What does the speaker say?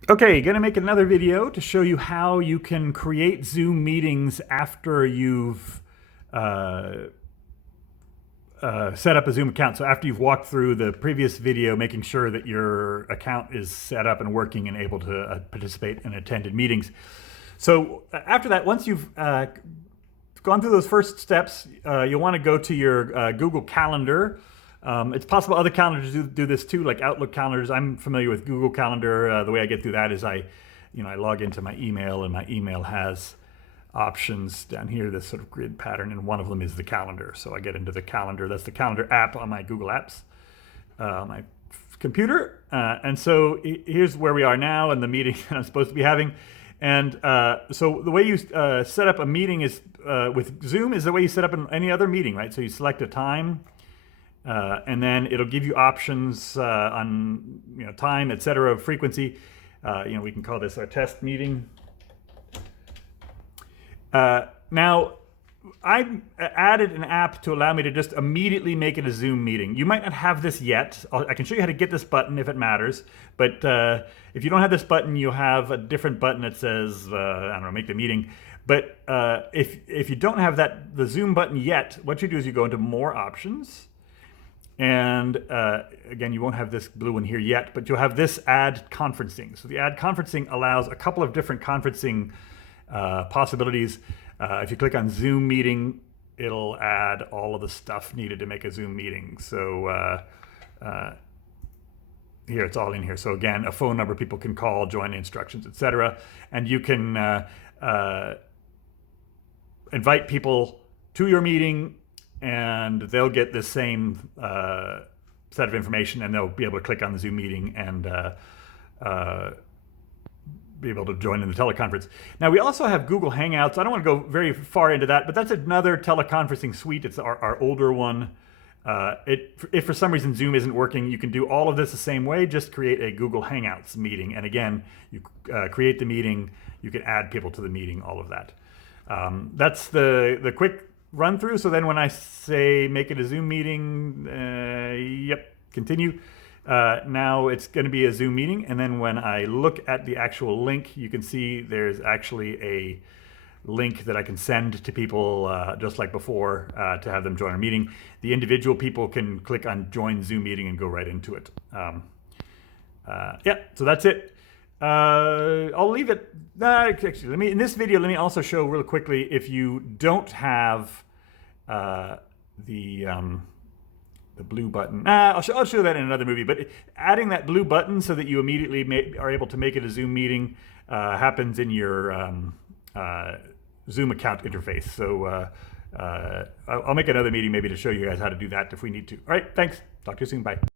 Okay, gonna make another video to show you how you can create Zoom meetings after you've uh, set up a Zoom account. So after you've walked through the previous video, making sure that your account is set up and working and able to participate in attended meetings. So after that, once you've gone through those first steps, you'll want to go to your Google Calendar. It's possible other calendars do this too, like Outlook calendars. I'm familiar with Google Calendar. The way I get through that is I log into my email, and my email has options down here, this sort of grid pattern, and one of them is the calendar. So I get into the calendar. That's the calendar app on my Google Apps, my computer. And so here's where we are now and the meeting that I'm supposed to be having. And so the way you set up a meeting is with Zoom is the way you set up in any other meeting, right? So you select a time, and then it'll give you options on time, etc., frequency. We can call this our test meeting. Now, I added an app to allow me to just immediately make it a Zoom meeting. You might not have this yet. I can show you how to get this button if it matters. But if you don't have this button, you'll have a different button that says, I don't know, make the meeting. But if you don't have the Zoom button yet, what you do is you go into More Options. And again, you won't have this blue one here yet, but you'll have this Add Conferencing. So the Add Conferencing allows a couple of different conferencing possibilities. If you click on Zoom meeting, it'll add all of the stuff needed to make a Zoom meeting. So here, it's all in here. So again, a phone number people can call, join instructions, etc. And you can invite people to your meeting, and they'll get the same set of information, and they'll be able to click on the Zoom meeting and be able to join in the teleconference. Now, we also have Google Hangouts. I don't want to go very far into that, but that's another teleconferencing suite. It's our older one. If for some reason Zoom isn't working, you can do all of this the same way. Just create a Google Hangouts meeting. And again, you create the meeting. You can add people to the meeting, all of that. That's the quick run through. So then when I say make it a Zoom meeting, yep, continue. Now it's going to be a Zoom meeting, and then when I look at the actual link, you can see there's actually a link that I can send to people just like before to have them join a meeting. The individual people can click on Join Zoom Meeting and go right into it. Yeah, so that's it. I'll leave it. Actually, in this video, let me also show real quickly, if you don't have the blue button. I'll show that in another movie, but adding that blue button so that you immediately are able to make it a Zoom meeting happens in your Zoom account interface. So I'll make another meeting maybe to show you guys how to do that if we need to. All right, thanks. Talk to you soon. Bye.